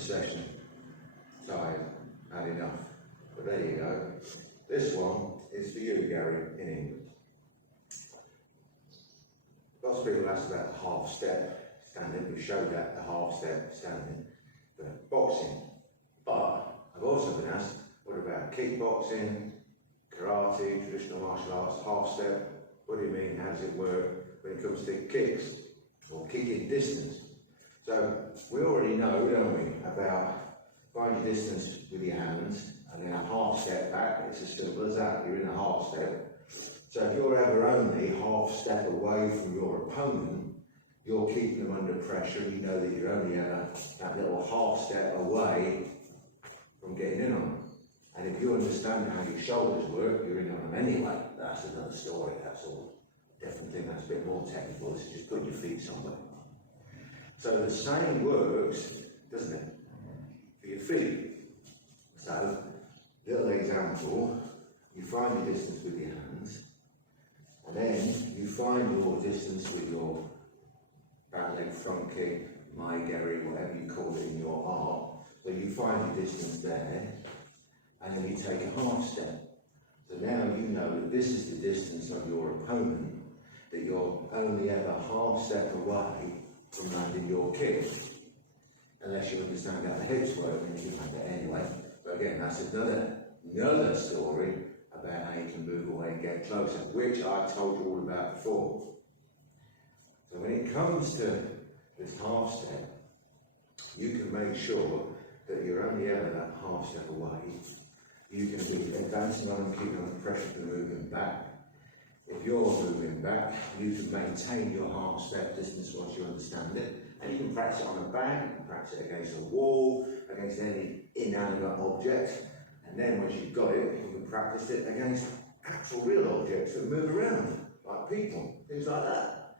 session. Tired, had enough. But there you go. This one is for you, Gary, in England. Lots of people ask about the half step standing. We showed that, the half step standing for boxing. But I've also been asked, what about kickboxing, karate, traditional martial arts, half step? What do you mean, how does it work when it comes to kicks or kicking distance? So we already know, don't we, about find your distance with your hands and then a half step back. It's as simple as that. You're in a half step. So if you're ever only half step away from your opponent, you're keeping them under pressure. You know that you're only ever that little half step away from getting in on them. And if you understand how your shoulders work, you're in on them anyway. That's another story, that's all. Definitely think that's a bit more technical. So just put your feet somewhere. So the same works, doesn't it, for your feet. So, little example, you find your distance with your hands, and then you find your distance with your back leg front kick, Mai-Geri, whatever you call it in your art. So you find your distance there, and then you take a half step. So now you know that this is the distance of your opponent, that you're only ever half step away from landing your kick. Unless you understand how the hips work, and you have it anyway. But again, that's another story about how you can move away and get closer, which I've told you all about before. So when it comes to this half step, you can make sure that you're only ever that half step away. You can be advancing on and keeping on the pressure to moving back. If you're moving back, you can maintain your half step distance once you understand it. And you can practice it on a bag, you can practice it against a wall, against any inanimate object. And then once you've got it, you can practice it against actual real objects that move around, like people, things like that.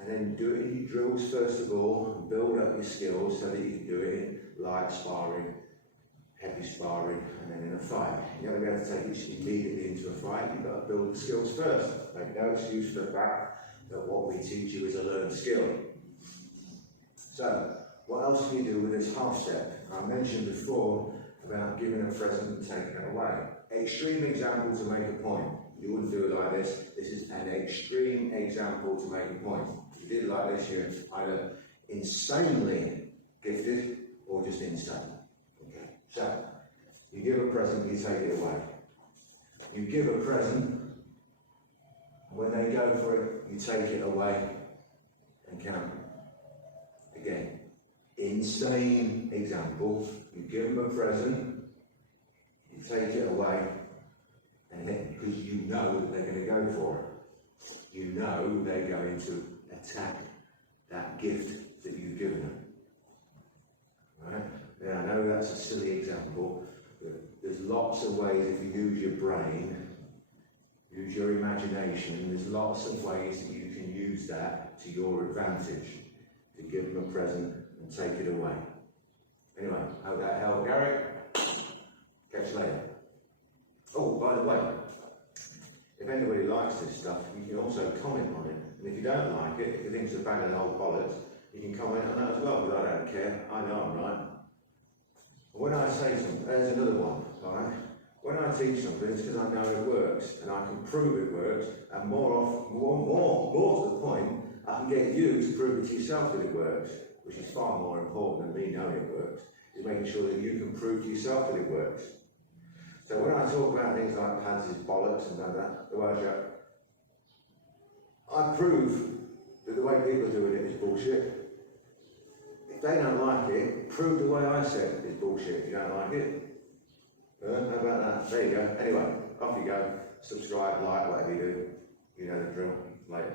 And then do it in your drills first of all, and build up your skills so that you can do it in light sparring, heavy sparring, and then in a fight. You're not going to be able to take it immediately into a fight. You've got to build the skills first. Make no excuse for the fact that what we teach you is a learned skill. So, what else can you do with this half step? I mentioned before about giving a present and taking it away. Extreme example to make a point. You wouldn't do it like this. This is an extreme example to make a point. If you did it like this, you're either insanely gifted or just insane. Okay. So, you give a present, you take it away. You give a present, when they go for it, you take it away and count. Again, insane example. You give them a present, you take it away, and then, because you know that they're going to go for it. You know they're going to attack that gift that you've given them. Right? Now, I know that's a silly example, but there's lots of ways if you use your brain, use your imagination, there's lots of ways that you can use that to your advantage. To give them a present and take it away. Anyway, hope that helped, Gary. Catch you later. Oh, by the way, if anybody likes this stuff, you can also comment on it. And if you don't like it, if you think it's a bag of old bollocks, you can comment on that as well, because I don't care. I know I'm right. When I say something, there's another one, alright? When I teach something, it's because I know it works, and I can prove it works, and more to the point, I can get you to prove it to yourself that it works, which is far more important than me knowing it works, is making sure that you can prove to yourself that it works. So when I talk about things like pads is bollocks and like that, the way I prove that the way people are doing it is bullshit. If they don't like it, prove the way I said it is bullshit if you don't like it. How about that? There you go. Anyway, off you go. Subscribe, like, whatever you do. You know the drill. Later.